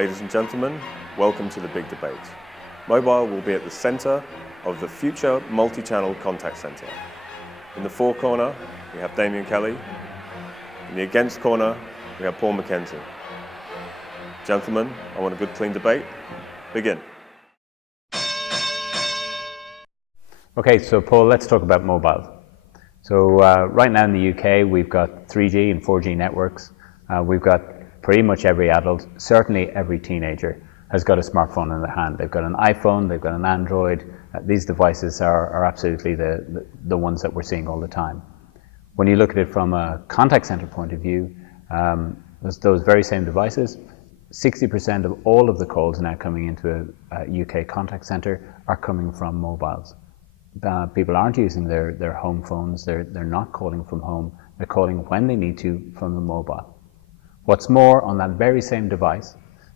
Ladies and gentlemen, welcome to the big debate. Mobile will be at the centre of the future multi-channel contact centre. In the for corner, we have Damian Kelly. In the against corner, we have Paul McKenzie. Gentlemen, I want a good, clean debate. Begin. Okay, so Paul, let's talk about mobile. So right now in the UK, we've got 3G and 4G networks. We've got pretty much every adult, certainly every teenager, has got a smartphone in their hand. They've got an iPhone, they've got an Android. These devices are absolutely the ones that we're seeing all the time. When you look at it from a contact center point of view, those very same devices, 60% of all of the calls now coming into a UK contact center are coming from mobiles. People aren't using their home phones, they're not calling from home, they're calling when they need to from the mobile. What's more, on that very same device,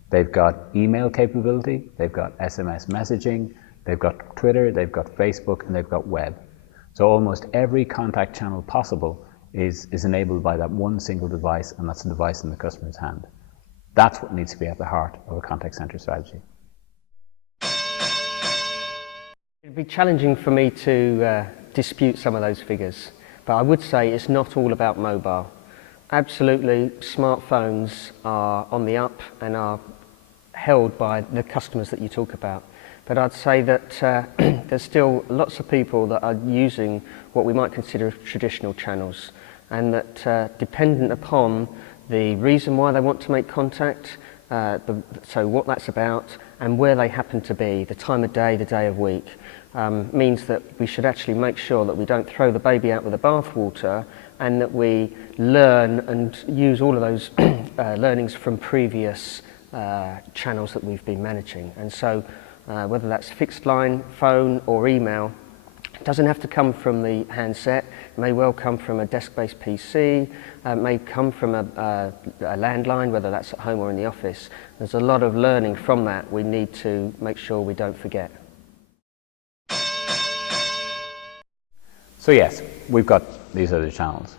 they've got email capability, they've got SMS messaging, they've got Twitter, they've got Facebook, and they've got web. So almost every contact channel possible is enabled by that one single device, and that's a device in the customer's hand. That's what needs to be at the heart of a contact center strategy. It'd be challenging for me to dispute some of those figures, but I would say it's not all about mobile. Absolutely, smartphones are on the up and are held by the customers that you talk about. But I'd say that there's still lots of people that are using what we might consider traditional channels, and that dependent upon the reason why they want to make contact, so what that's about, and where they happen to be, the time of day, the day of week, means that we should actually make sure that we don't throw the baby out with the bathwater, and that we learn and use all of those learnings from previous channels that we've been managing. And so whether that's fixed line, phone or email, it doesn't have to come from the handset. It may well come from a desk-based PC, it may come from a landline, whether that's at home or in the office. There's a lot of learning from that we need to make sure we don't forget. So yes, we've got these other channels.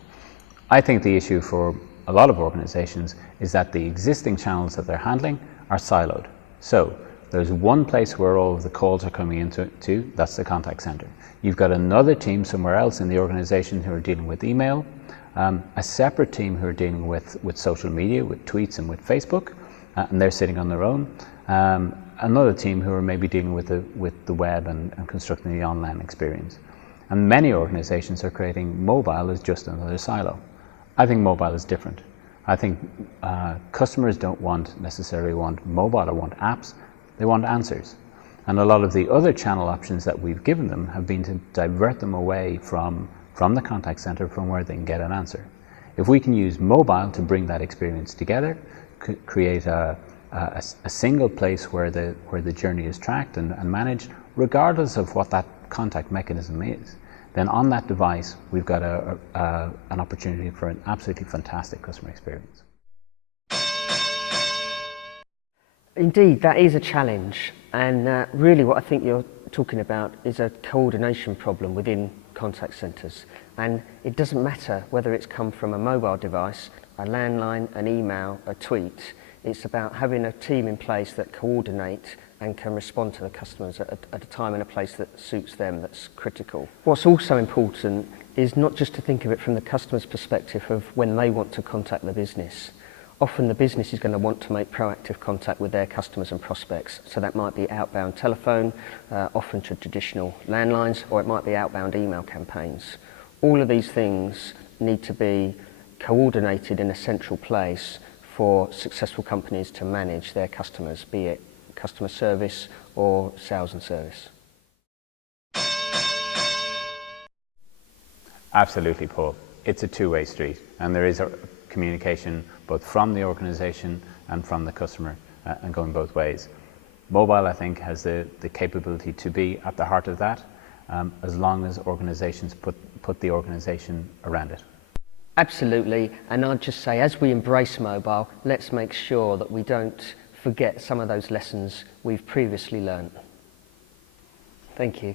I think the issue for a lot of organizations is that the existing channels that they're handling are siloed. So there's one place where all of the calls are coming into, that's the contact center. You've got another team somewhere else in the organization who are dealing with email, a separate team who are dealing with social media, with tweets and with Facebook, and they're sitting on their own. Another team who are maybe dealing with the web and constructing the online experience. And many organizations are creating mobile as just another silo. I think mobile is different. I think customers don't necessarily want mobile or want apps, they want answers. And a lot of the other channel options that we've given them have been to divert them away from the contact center, from where they can get an answer. If we can use mobile to bring that experience together, create a single place where the journey is tracked and managed, regardless of what that contact mechanism is, then on that device we've got an opportunity for an absolutely fantastic customer experience. Indeed, that is a challenge, and really what I think you're talking about is a coordination problem within contact centres. And it doesn't matter whether it's come from a mobile device, a landline, an email, a tweet. It's about having a team in place that coordinate and can respond to the customers at a time and a place that suits them, that's critical. What's also important is not just to think of it from the customer's perspective of when they want to contact the business. Often the business is going to want to make proactive contact with their customers and prospects. So that might be outbound telephone, often to traditional landlines, or it might be outbound email campaigns. All of these things need to be coordinated in a central place for successful companies to manage their customers, be it customer service or sales and service. Absolutely, Paul. It's a two-way street, and there is a communication both from the organization and from the customer, and going both ways. Mobile, I think, has the capability to be at the heart of that, as long as organizations put the organization around it. Absolutely, and I'd just say, as we embrace mobile, let's make sure that we don't forget some of those lessons we've previously learned. Thank you.